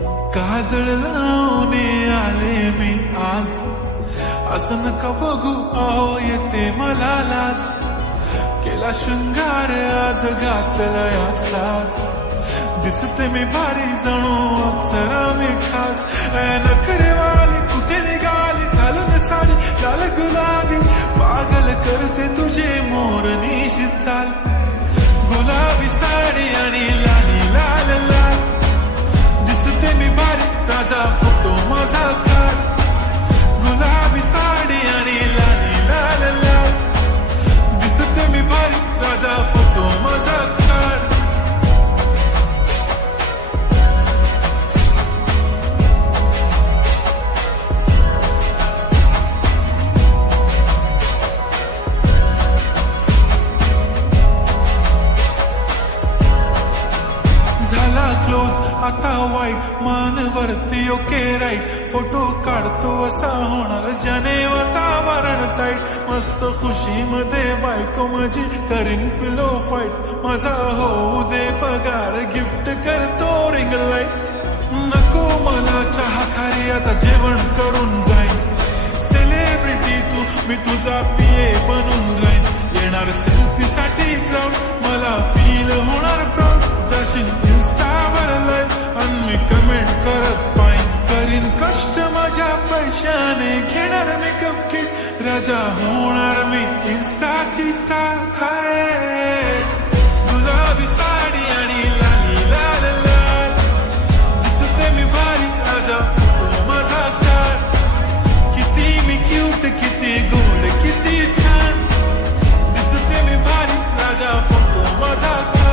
काजळ लावणे आले मी आज, असं नका बघू अहो येते मला लाज. केला शृंगार आज घातला याचाच, दिसते मी भारी जणू अप्सरा मी खास. नखरेवाली कुठे निघाली घालून साडी लाल गुलाबी, पागल करते तुझे मोरनीशी चाल. गुलाबी साडी आणि लाली लाल लाल, दिसते मी भारी राजा फोटो माझा काढ. गुलाबी साडी आणि लाली लाल लाल, दिसते मी भारी राजा फोटो माझा काढ. क्लोज आता वाईट मानवरती ओके राईट, फोटो काढतो असा होणार जने वातावरण ताईट. मस्त खुशी मध्ये बायको माझी करीन पिलो फाईट, माझा होऊ दे पगार गिफ्ट करतो रिंग लाईट. नको मला चहा खारी आता जेवण करून जाईन, सेलिब्रिटी तू मी तुझा पिये बनून राहीन. येणार सेल्फी साठी क्राऊड मला फील होणार प्राऊड, जाशील इन्स्टावर लाईव्ह आणि मी कमेंट करत पाहिन. करीन कष्ट माझ्या पैशाने घेणार मेकअप किट, राजा होणार मी इन्स्टाची स्टार. हाय गुलाबी साडी आणि लाली लाल लाल, दिसते मी भारी राजा फोटो माझा काढ. किती मी क्यूट किती गोड किती छान, दिसते मी भारी राजा फोटो माझा काढ.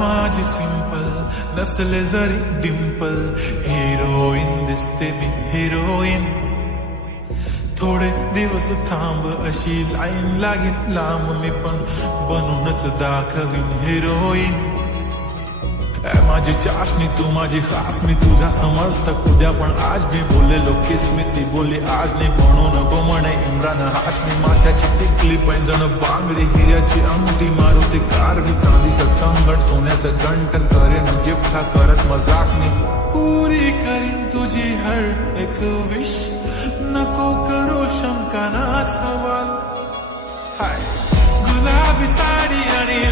माझी सिंपल नसले जरी डिंपल, हिरोईन दिसते मी हिरोईन. थोडे दिवस थांब अशी लाईन लागेल लांब, मी पण बनूनच दाखवीन हिरोईन. माझी चाशनी तू माझी खास, मी तुझा समर्थक उद्या पण आज मी बोलेलो किस मी ती बोली आज नाही. म्हणू नको म्हणे इम्रान हाशमी, माथ्याची टिकली पैंजण बांगडी हिऱ्याची अंगठी, मारुती कार मी चांदीचं कंगण सोन्याचं गंटन, करेन गिफ्ट हा करत मजाक मी. पुरी करीन तुझी हर एक विश, नको करू शंका ना सवाल. हाय गुलाबी साडी आणि